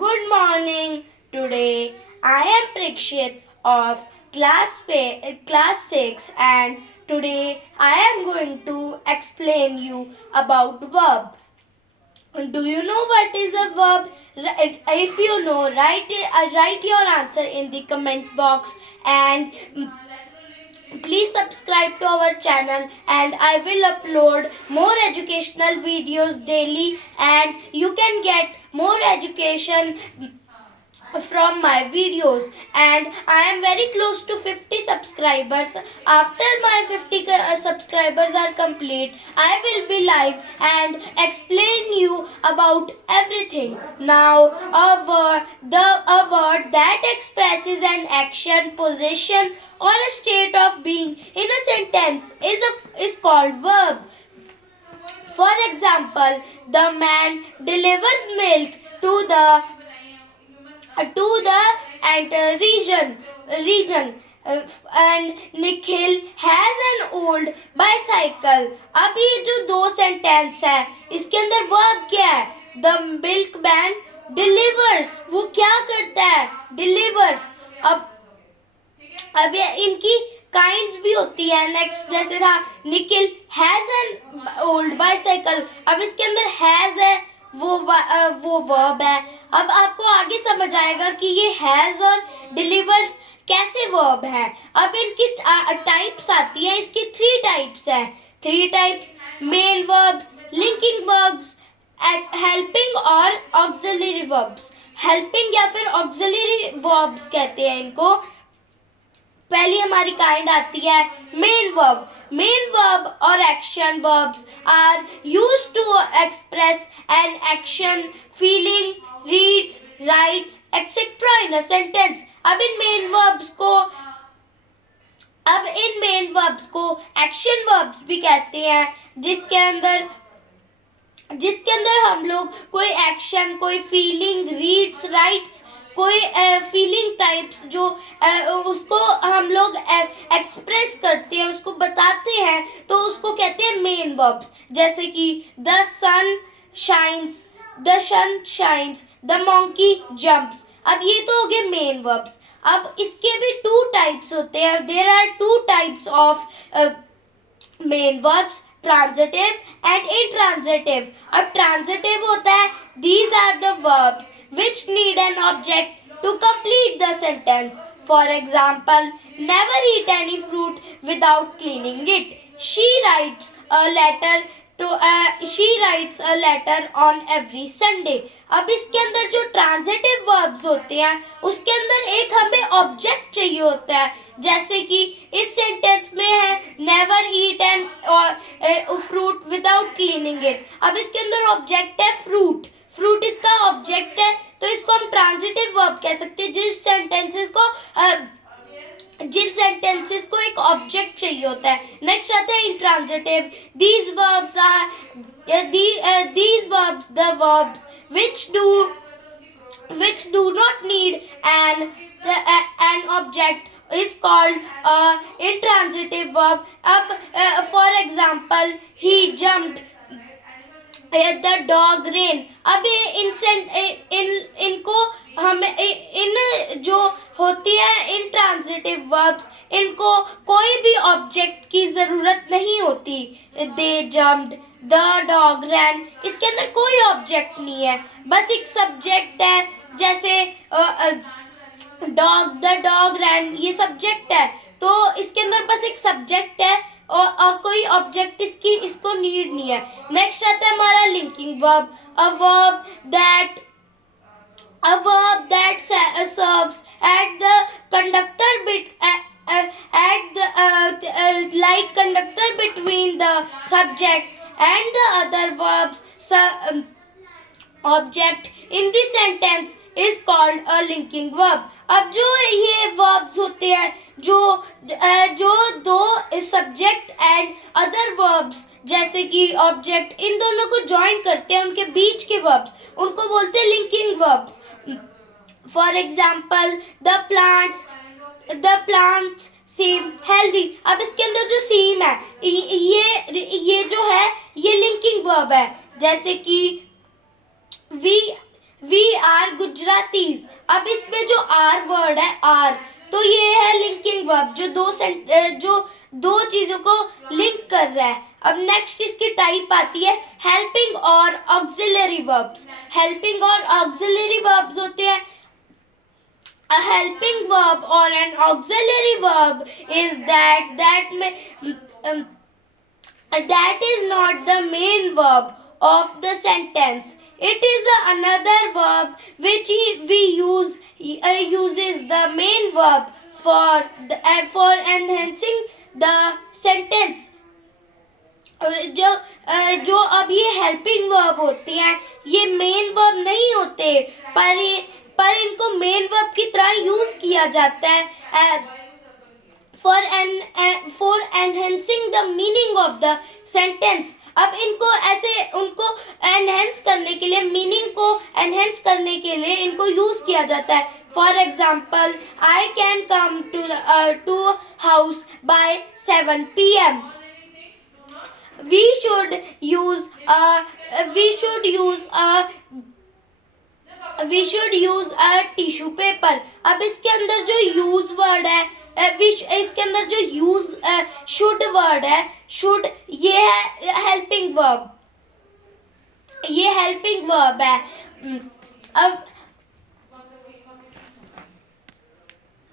Good morning. Today I am Prikshit of class 6 and today I am going to explain you about verb. Do you know what is a verb? If you know, write your answer in the comment box and please subscribe to our channel and I will upload more educational videos daily and you can get more education from my videos and I am very close to 50 subscribers. After my 50 subscribers are complete, I will be live and explain you about everything. Now, a word that expresses an action, position, or a state of being in a sentence is called verb. For example, the man delivers milk to the enter region and Nikhil has an old bicycle. अब ये जो दो sentence है इसके अंदर verb क्या है? The milkman delivers. वो क्या करता है? Delivers. अब ये इनकी काइंड्स भी होती है. नेक्स्ट जैसे था Nikhil has an old bicycle. अब इसके अंदर हैज है वो वर्ब है. अब आपको आगे समझ आएगा कि ये हैज और डिलीवर्स कैसे वर्ब है. अब इनकी टाइप्स आती है. इसकी 3 टाइप्स है. 3 types main verbs, linking verbs, helping और ऑक्सिलरी वर्ब्स. हेल्पिंग या फिर ऑक्सिलरी वर्ब्स कहते हैं इनको. पहली हमारी काइंड आती है मेन वर्ब. मेन वर्ब और action verbs are used to express an action, feeling, reads, writes etcetera in a sentence. अब इन मेन वर्ब्स को एक्शन वर्ब्स भी कहते हैं जिसके अंदर हम लोग कोई एक्शन, कोई फीलिंग, रीड्स, राइट्स, कोई फीलिंग टाइप्स जो उसको हम लोग एक्सप्रेस करते हैं, उसको बताते हैं, तो उसको कहते हैं मेन वर्ब्स. जैसे कि the sun shines, the monkey jumps. अब ये तो हो गए मेन वर्ब्स. अब इसके भी 2 टाइप्स होते हैं. There are 2 types of main verbs, transitive and intransitive. अब ट्रांजिटिव होता है these are the verbs which need an object to complete the sentence. For example, never eat any fruit without cleaning it. She writes a letter on every Sunday. अब इसके अंदर जो transitive verbs होते हैं उसके अंदर एक हमें ऑब्जेक्ट चाहिए होता है. जैसे कि इस सेंटेंस में है never eat an fruit without cleaning it. अब इसके अंदर ऑब्जेक्ट है फ्रूट. फ्रूट इसका ऑब्जेक्ट है तो इसको हम ट्रांजिटिव वर्ब कह सकते हैं. जिन सेंटेंसेस को एक ऑब्जेक्ट चाहिए होता है. नेक्स्ट आता है intransitive. these verbs the verbs which do not need an object is called intransitive verb. अब for example he jumped, the dog ran. अब इनको हमें इन जो होती है इंट्रांजिटिव वर्ब्स, इनको कोई भी ऑब्जेक्ट की जरूरत नहीं होती. दे जम्प्ड, द डॉग रैन. इसके अंदर कोई ऑब्जेक्ट नहीं है, बस एक सब्जेक्ट है. जैसे द डॉग रैन ये सब्जेक्ट है तो इसके अंदर बस एक सब्जेक्ट है और कोई ऑब्जेक्ट इसको नीड नहीं है. नेक्स्ट आता है हमारा linking verb. A verb that serves at the conductor like conductor between the subject and the other verbs object in the sentence is called a linking verb. अब जो ये verbs होते हैं जो दो सब्जेक्ट एंड अदर verbs जैसे कि object, इन दोनों को ज्वाइन करते हैं, उनके बीच के verbs उनको बोलते हैं linking verbs. For example the plants seem healthy. अब इसके अंदर जो seem है ये जो है ये लिंकिंग वर्ब है. जैसे कि वी आर गुजरातीज। अब इसमें जो आर वर्ड है, आर, तो ये है लिंकिंग वर्ब जो दो चीजों को लिंक कर रहा है। अब नेक्स्ट इसकी टाइप आती है हेल्पिंग और ऑक्सिलरी वर्ब्स। हेल्पिंग और ऑक्सिलरी वर्ब्स होते हैं। A helping verb or an auxiliary verb is um, that is not the main verb of the sentence. It is another verb which we uses the main verb for enhancing the sentence. जो अब ये helping verb होती हैं, ये main verb नहीं होते, पर इनको मेन वर्ब की तरह यूज किया जाता है for enhancing the meaning of the sentence. अब उनको एनहेंस करने के लिए, मीनिंग को एनहेंस करने के लिए इनको यूज किया जाता है। For example, I can come to house by 7 PM। we should use a tissue paper. अब इसके अंदर जो यूज वर्ड है, इसके अंदर जो यूज शुड वर्ड है, शुड, ये है हेल्पिंग वर्ब, ये हेल्पिंग वर्ब है। अब